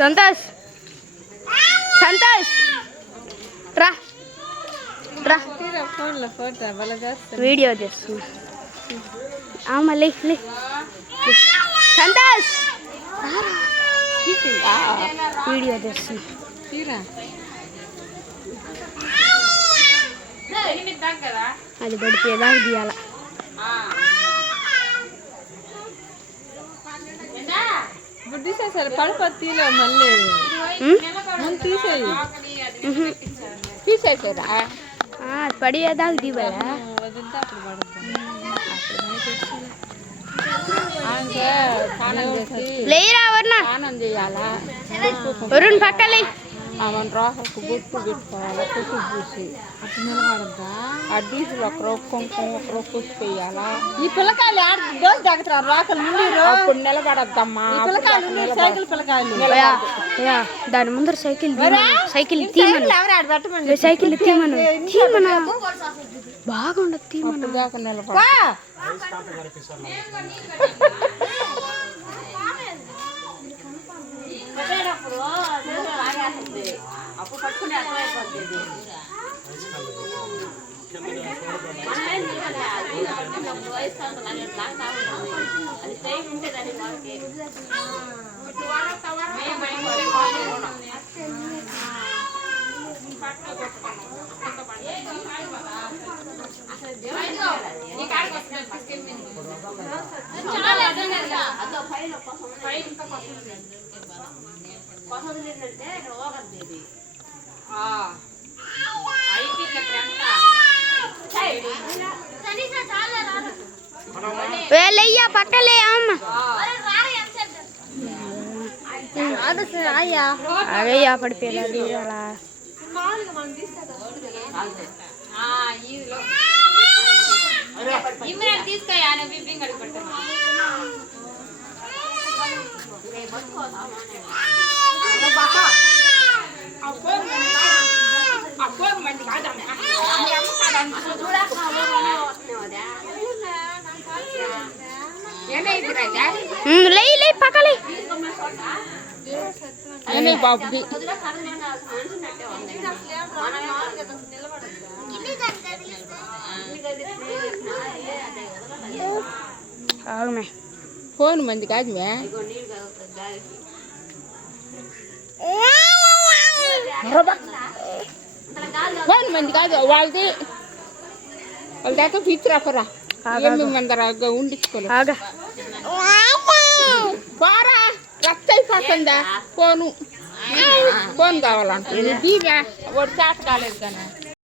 సంతోష్ సంతోష్ రా రా వీడియో చేస్తున్నా మళ్ళీ సంతోష్ వీడియో చేస్తున్నా అది పడిపోయేదాకా తీయాల ఇప్పుడు తీసేసారు పడిపోతీలో మళ్ళీ తీసేయి తీసేసారా పడిపోయేదాకా తీయాలా లేరా స్నానం చేయాలా వరుణ్ పక్కలే ఆమెను రాహకు బొట్టు పెట్టుకోవాలా పువ్వు పూసి అట్లా నిలబడద్దా ఆ డీజిల్ ఒకరు కుంకుమ ఒకరు పుష్పు వేయాలా ఈ పిల్లకాయలు డోలు తగ్గుతారు రాకలు ముందు అప్పుడు నిలబడద్దమ్మా సైకిల్ పిల్లకాయలు దాని ముందర సైకిల్ సైకిల్ తీమను సైకిల్ తీమను తీమను బాగుండదు తీమను దాకా నిలబడ అప్పుడు పట్టుకుని అర్థమైపోతుంది అది టైం ఉంటే దాన్ని వెళ్ళయ్యా పక్కలే అమ్మ అయ్యా పడిపోయాలి అలా తీసుకోయా బిబ్బింగ్ అడిగి పెడతాను లే పక్కలే బాబుకి ఫోన్ మంది కాదు ఫోన్ మంది కాదు వాళ్ళది వాళ్ళ దాకా పిచ్చిరాపరా ఏమేమందరా ఉండించుకోలే పోరా రక్త అయిపోతుందా ఫోన్ కావాలంటే దీవా వాడు చేత కాలేదు కానీ